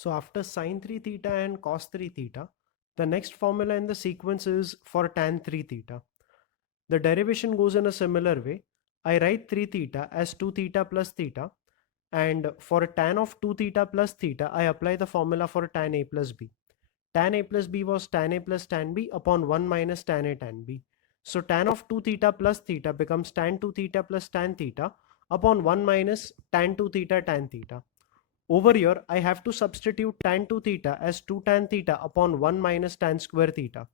So after sine 3 theta and cos 3 theta, the next formula in the sequence is for tan 3 theta. The derivation goes in a similar way. I write 3 theta as 2 theta plus theta, and for tan of 2 theta plus theta, I apply the formula for tan a plus b. Tan a plus b was tan a plus tan b upon 1 minus tan a tan b. So tan of 2 theta plus theta becomes tan 2 theta plus tan theta upon 1 minus tan 2 theta tan theta. Over here, I have to substitute tan 2 theta as 2 tan theta upon 1 minus tan square theta.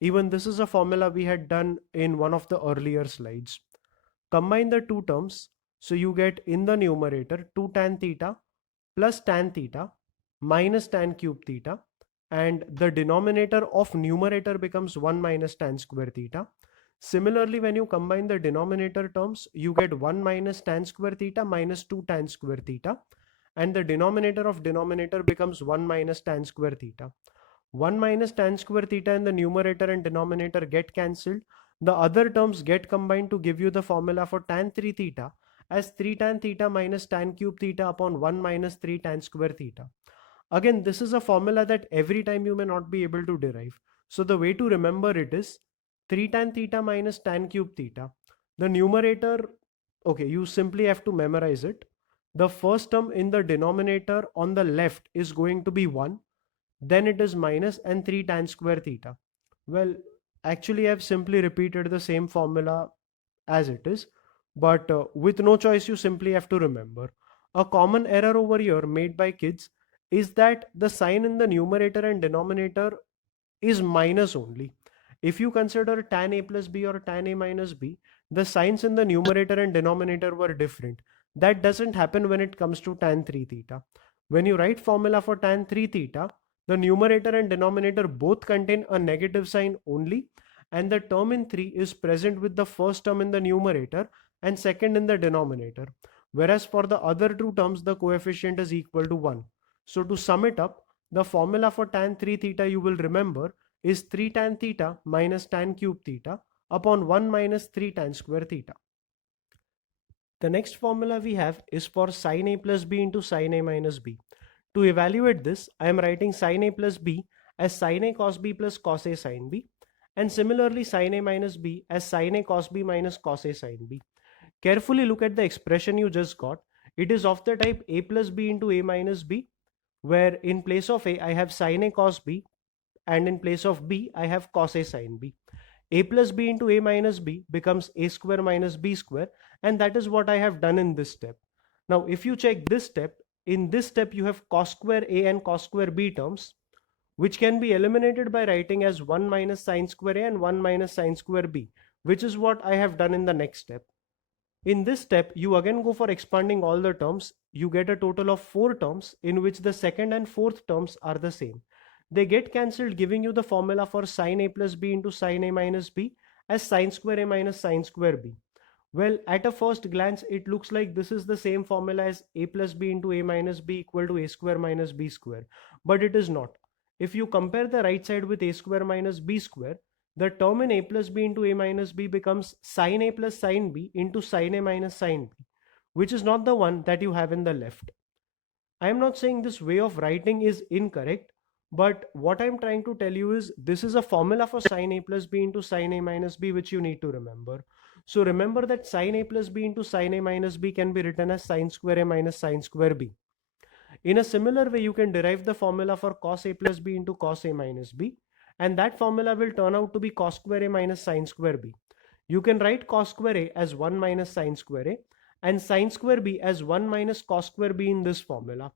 Even this is a formula we had done in one of the earlier slides. Combine the two terms, so you get in the numerator 2 tan theta plus tan theta minus tan cube theta, and the denominator of numerator becomes 1 minus tan square theta. Similarly, when you combine the denominator terms, you get 1 minus tan square theta minus 2 tan square theta, and the denominator of denominator becomes 1 minus tan square theta. 1 minus tan square theta in the numerator and denominator get cancelled. The other terms get combined to give you the formula for tan 3 theta as 3 tan theta minus tan cube theta upon 1 minus 3 tan square theta. Again, this is a formula that every time you may not be able to derive. So the way to remember it is 3 tan theta minus tan cube theta. The numerator, okay, you simply have to memorize it. The first term in the denominator on the left is going to be 1, then it is minus and 3 tan square theta. Well, actually I've simply repeated the same formula as it is, but with no choice you simply have to remember. A common error over here made by kids is that the sign in the numerator and denominator is minus only. If you consider tan a plus b or tan a minus b, the signs in the numerator and denominator were different. That doesn't happen when it comes to tan 3 theta. When you write formula for tan 3 theta, the numerator and denominator both contain a negative sign only, and the term in 3 is present with the first term in the numerator and second in the denominator. Whereas for the other two terms, the coefficient is equal to 1. So to sum it up, the formula for tan 3 theta you will remember is 3 tan theta minus tan cube theta upon 1 minus 3 tan square theta. The next formula we have is for sin a plus b into sin a minus b. To evaluate this, I am writing sin a plus b as sin a cos b plus cos a sin b, and similarly sin a minus b as sin a cos b minus cos a sin b. Carefully look at the expression you just got. It is of the type a plus b into a minus b, where in place of a I have sin a cos b, and in place of b I have cos a sin b. A plus b into a minus b becomes a square minus b square, and that is what I have done in this step. Now if you check this step, in this step you have cos square a and cos square b terms, which can be eliminated by writing as 1 minus sin square a and 1 minus sin square b, which is what I have done in the next step. In this step, you again go for expanding all the terms. You get a total of 4 terms in which the second and fourth terms are the same. They get cancelled, giving you the formula for sin a plus b into sin a minus b as sin square a minus sin square b. Well, at a first glance, it looks like this is the same formula as a plus b into a minus b equal to a square minus b square, but it is not. If you compare the right side with a square minus b square, the term in a plus b into a minus b becomes sin a plus sin b into sin a minus sin b, which is not the one that you have in the left. I am not saying this way of writing is incorrect, but what I'm trying to tell you is this is a formula for sin a plus b into sin a minus b which you need to remember. So remember that sin a plus b into sin a minus b can be written as sin square a minus sin square b. In a similar way, you can derive the formula for cos a plus b into cos a minus b, and that formula will turn out to be cos square a minus sin square b. You can write cos square a as 1 minus sin square a and sin square b as 1 minus cos square b in this formula.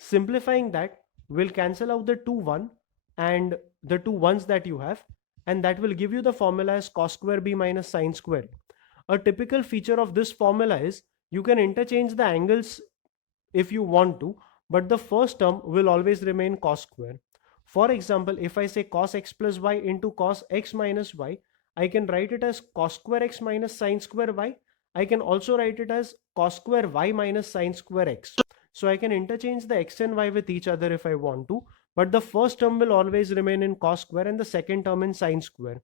Simplifying that will cancel out the 2 1 and the 2 1s that you have, and that will give you the formula as cos square b minus sin square a. A typical feature of this formula is you can interchange the angles if you want to, but the first term will always remain cos square. For example, if I say cos x plus y into cos x minus y, I can write it as cos square x minus sin square y. I can also write it as cos square y minus sin square x. So I can interchange the x and y with each other if I want to, but the first term will always remain in cos square and the second term in sin square.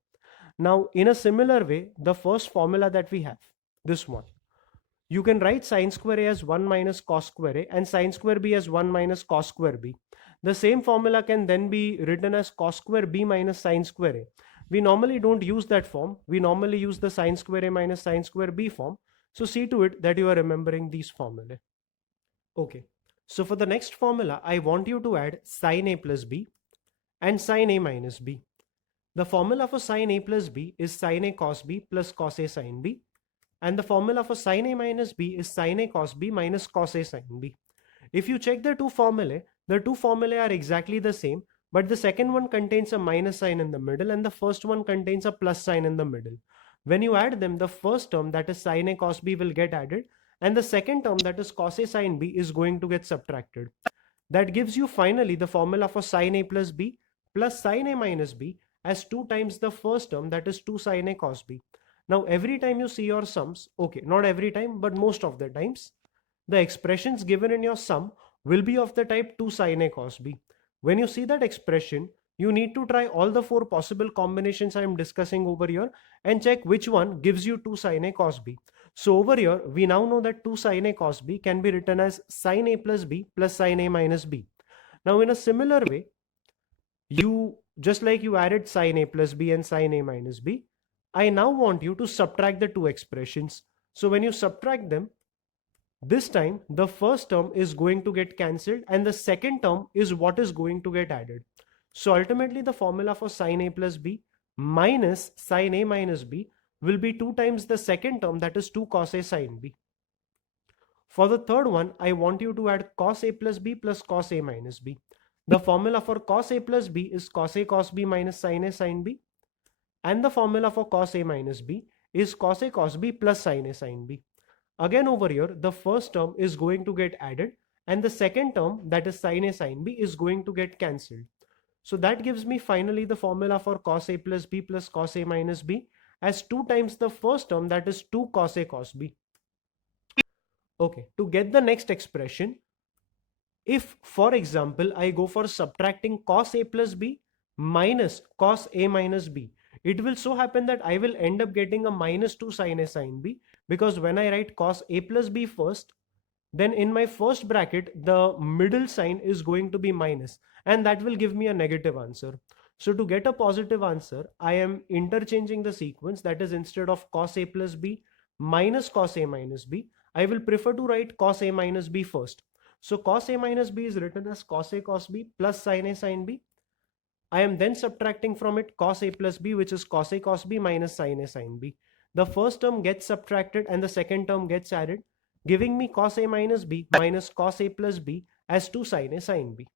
Now, in a similar way, the first formula that we have, this one, you can write sin square a as 1 minus cos square a and sin square b as 1 minus cos square b. The same formula can then be written as cos square b minus sine square a. We normally don't use that form. We normally use the sine square a minus sine square b form. So see to it that you are remembering these formulae. Okay. So for the next formula, I want you to add sine a plus b and sine a minus b. The formula for sine a plus b is sine a cos b plus cos a sine b. And the formula for sine a minus b is sine a cos b minus cos a sine b. If you check the two formulae are exactly the same, but the second one contains a minus sign in the middle and the first one contains a plus sign in the middle. When you add them, the first term, that is sine a cos b, will get added, and the second term, that is cos a sine b, is going to get subtracted. That gives you finally the formula for sine a plus sine a minus b as 2 times the first term, that is 2 sine a cos b. Now every time you see your sums, okay, not every time, but most of the times, the expressions given in your sum will be of the type 2 sine a cos b. When you see that expression, you need to try all the 4 possible combinations I am discussing over here and check which one gives you 2 sine a cos b. So over here, we now know that 2 sine a cos b can be written as sine a plus b plus sine a minus b. Now in a similar way, just like you added sine a plus b and sine a minus b, I now want you to subtract the two expressions. So when you subtract them, this time the first term is going to get cancelled and the second term is what is going to get added. So ultimately the formula for sine a plus b minus sine a minus b will be 2 times the second term, that is 2 cos a sine b. For the third one, I want you to add cos a plus b plus cos a minus b. The formula for cos a plus b is cos a cos b minus sine a sine b. And the formula for cos a minus b is cos a cos b plus sine a sine b. Again over here, the first term is going to get added and the second term, that is sine a sine b, is going to get cancelled. So that gives me finally the formula for cos a plus b plus cos a minus b as 2 times the first term, that is 2 cos a cos b. Okay, to get the next expression, if for example I go for subtracting cos a plus b minus cos a minus b, it will so happen that I will end up getting a minus 2 sine a sine b, because when I write cos a plus b first, then in my first bracket the middle sign is going to be minus and that will give me a negative answer. So to get a positive answer, I am interchanging the sequence, that is instead of cos a plus b minus cos a minus b, I will prefer to write cos a minus b first. So cos a minus b is written as cos a cos b plus sine a sine b. I am then subtracting from it cos a plus b, which is cos a cos b minus sine a sine b. The first term gets subtracted and the second term gets added, giving me cos a minus b minus cos a plus b as 2 sine a sine b.